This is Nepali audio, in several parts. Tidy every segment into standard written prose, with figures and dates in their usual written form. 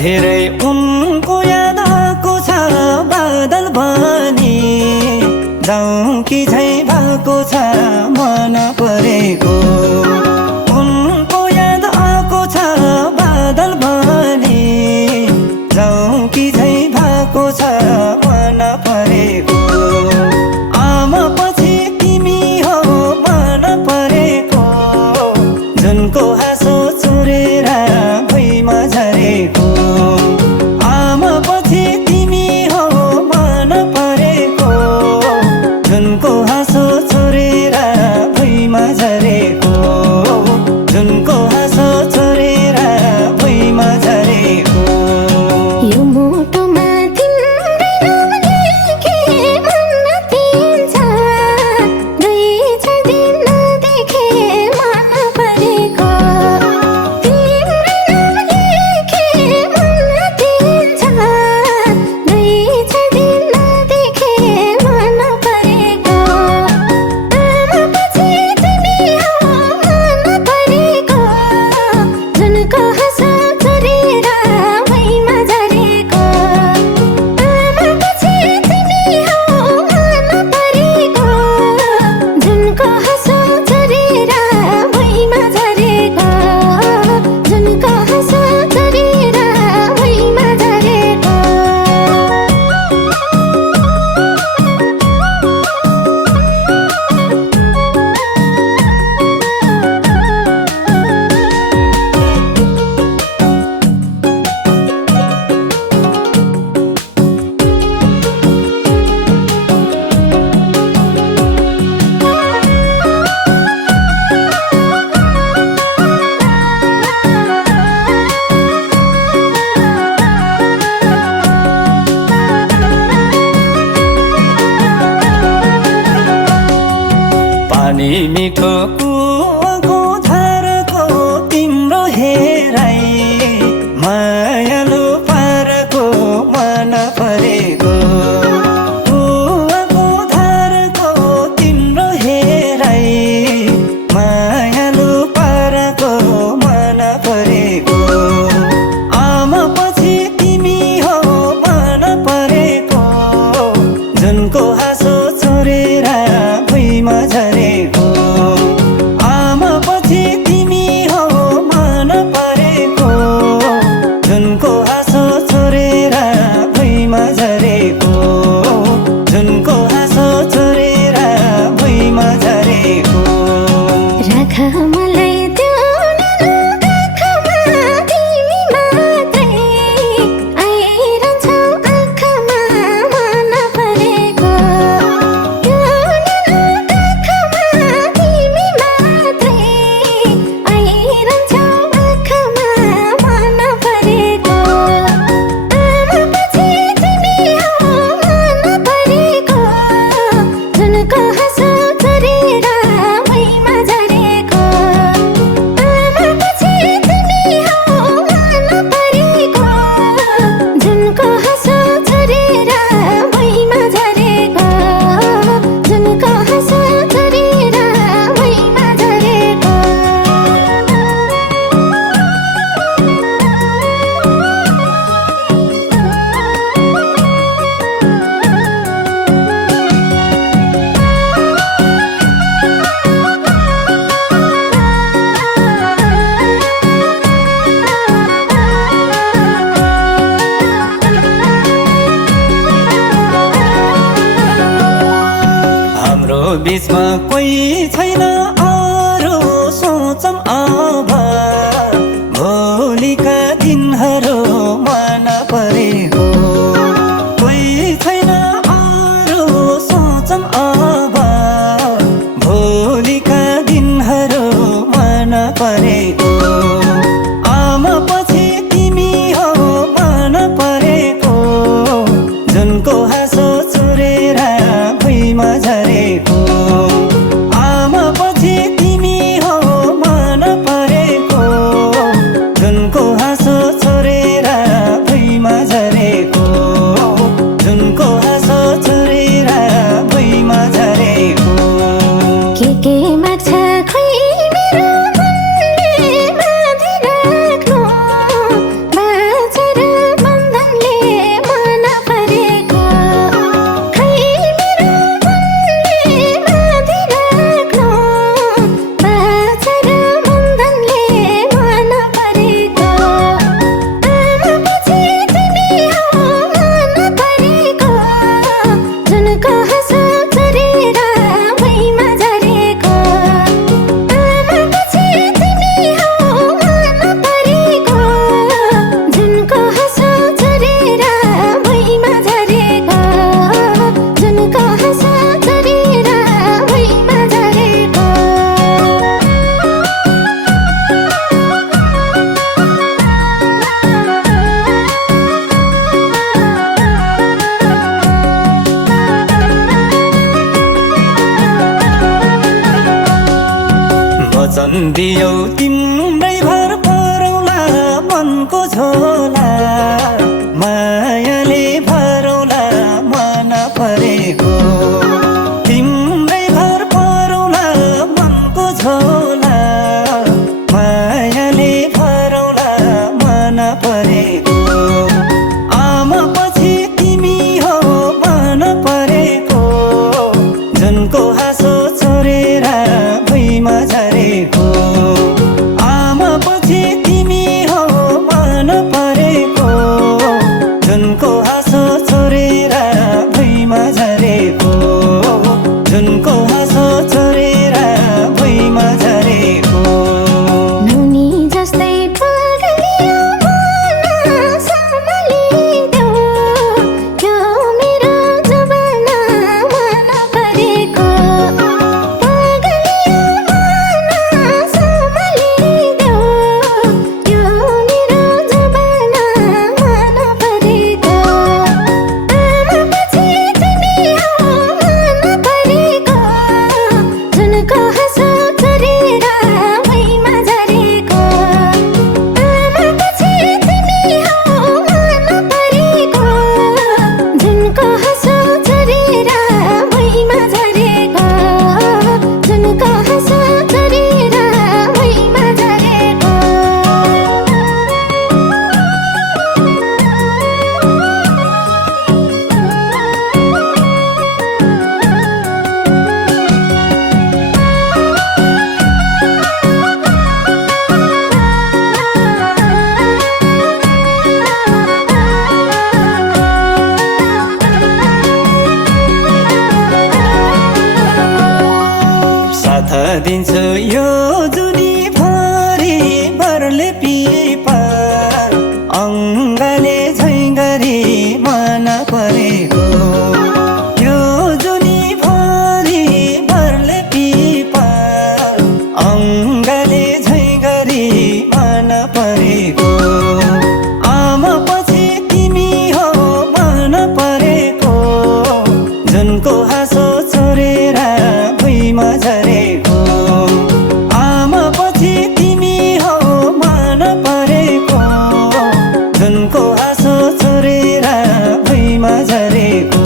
धेरै उनको याद आएको छ बादल बनी जाउँ कि झै भएको छ मन परेको उनको याद आएको छ बादल बनी जाउँ कि झै भएको छ मन परेको आमा पछि तिमी हो मन परेको जुनको हाँसो चुरेर भुइँमा झरेको आमा पछि तिमी हो मन परेको जुनको हाँसो चुरेर भुइँमा झरेको जुनको हाँसो चुरेर भुइँमा झरेको यो मुटुमा तिम्रै नाम लेखे मन तिन्छ दुई चार दिन नदेखे मन परेको तिम्रै नाम लेखे मन तिन्छ दुई चार दिन नदेखे मन परेको आमा पछि तिमी हो मन परेको जुनको हाँसो चुरेर भुइँमा झरेको आमा पछि तिमी हो मन परेको जुनको हाँसो चुरेर भुइँमा झरेको जुनको हाँसो चुरेर भुइँमा झरेको पानी मिठो कुवाको धारको तिम्रो हेराइ मायालु पारको मन परेको कुवाको धारको तिम्रो हेराइ मायालु पारको मन परेको आमा पछि तिमी हो मन परेको जुनको हाँसो चुरेर भुइँमा झरेको आमा पछि तिमी हो मन परेको जुनको हाँसो चुरेर भुइँमा झरेको जुनको हाँसो चुरेर भुइँमा झरेको राख मलाई त्यो आँखामा तिमी मात्रै आइरहन्छौ आँखामा मन परेको त्यो आँखामा तिमी मात्रै आइरहन्छौ आँखामा मन परेको आमा पछि तिमी हो मन परेको जुनको हाँसो चुरेर भुइँमा झरेको आमा पछि तिमी हो मन परेको जुनको हाँसो चुरेर भुइँमा झरेको जुनको हाँसो चुरेर भुइँमा झरेको हाम्रो बीचमा कोही छैन अरू सोचौँ अब भोलिका दिनहरू मन परेको कोही छैन अरू सोचौँ अब भोलिका दिनहरू मन परेको आमा पछि तिमी हो मन परेको जुनको हाँसो चुरेर भुइँमा झरेको आमा पछि तिमी हो मन परेको जुनको हाँसो चुरेर भुइँमा झरेको जुनको हाँसो चुरेर भुइँमा झरेको के माग्छ खोइ मेरो मनले भनिदियौ तिम्रै भर परौला मनको झोला मायाले भरौला मन परेको तिम्रै भर परौला मनको झोला मायाले भरौला मन परेको आमा पछि तिमी हो मन परेको जुनको हाँसो छोडेर भुइँमा झरेको आमा पछि तिमी हो मन परेको जुनको हाँसो छोडेर भुइँमा झरेको जुनको हाँसो छोडेर भुइँमा झरेको नुनी जस्तै पागलियो मन सम्हालिदेऊ यो मेरो जमाना मन परेको पागलियो मन सम्हालिदेऊ यो मेरो जमाना मन परेको आमा पछि तिमी हो मन परेको जुनको हाँसो छोडेर भुइँमा झरेको आमा पछि तिमी हो मन परेको जुनको हाँसो छोडेर भुइँमा झरेको जुनको हाँसो छोडेर भुइँमा झरेको साथ दिन्छु यो जुनी भरि बरले पिपा अङ्गले झैँगरी मन परेको यो जुनी भरि बरले पिपा अङ्गले झैँगरी मन परेको आमा पछि तिमी हो मन परेको जुनको हाँसो छोडेर भुइँमा झरेको आमा पछि तिमी हो मन परेको जुनको हाँसो छोडेर भुइँमा झरेको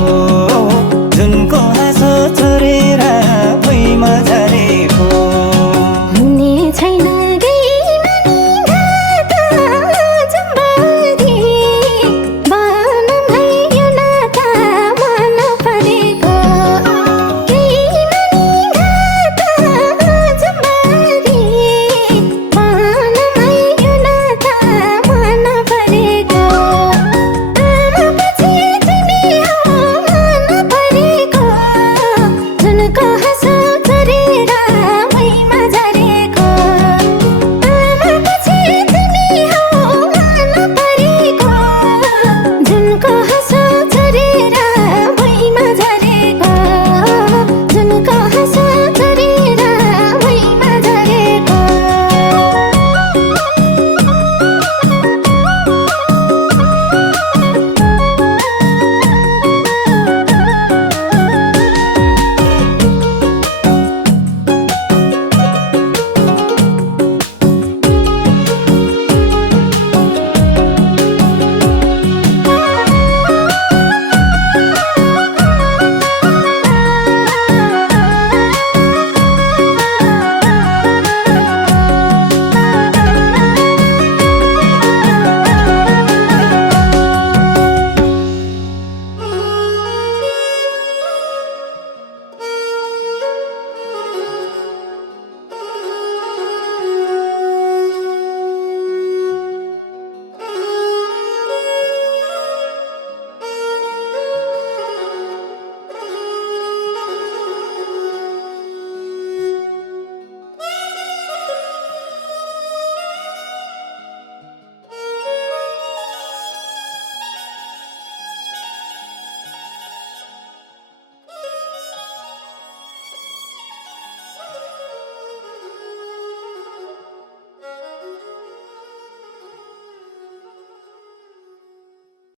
जुनको हाँसो छोडेर भुइँमा झरेको हुने छैन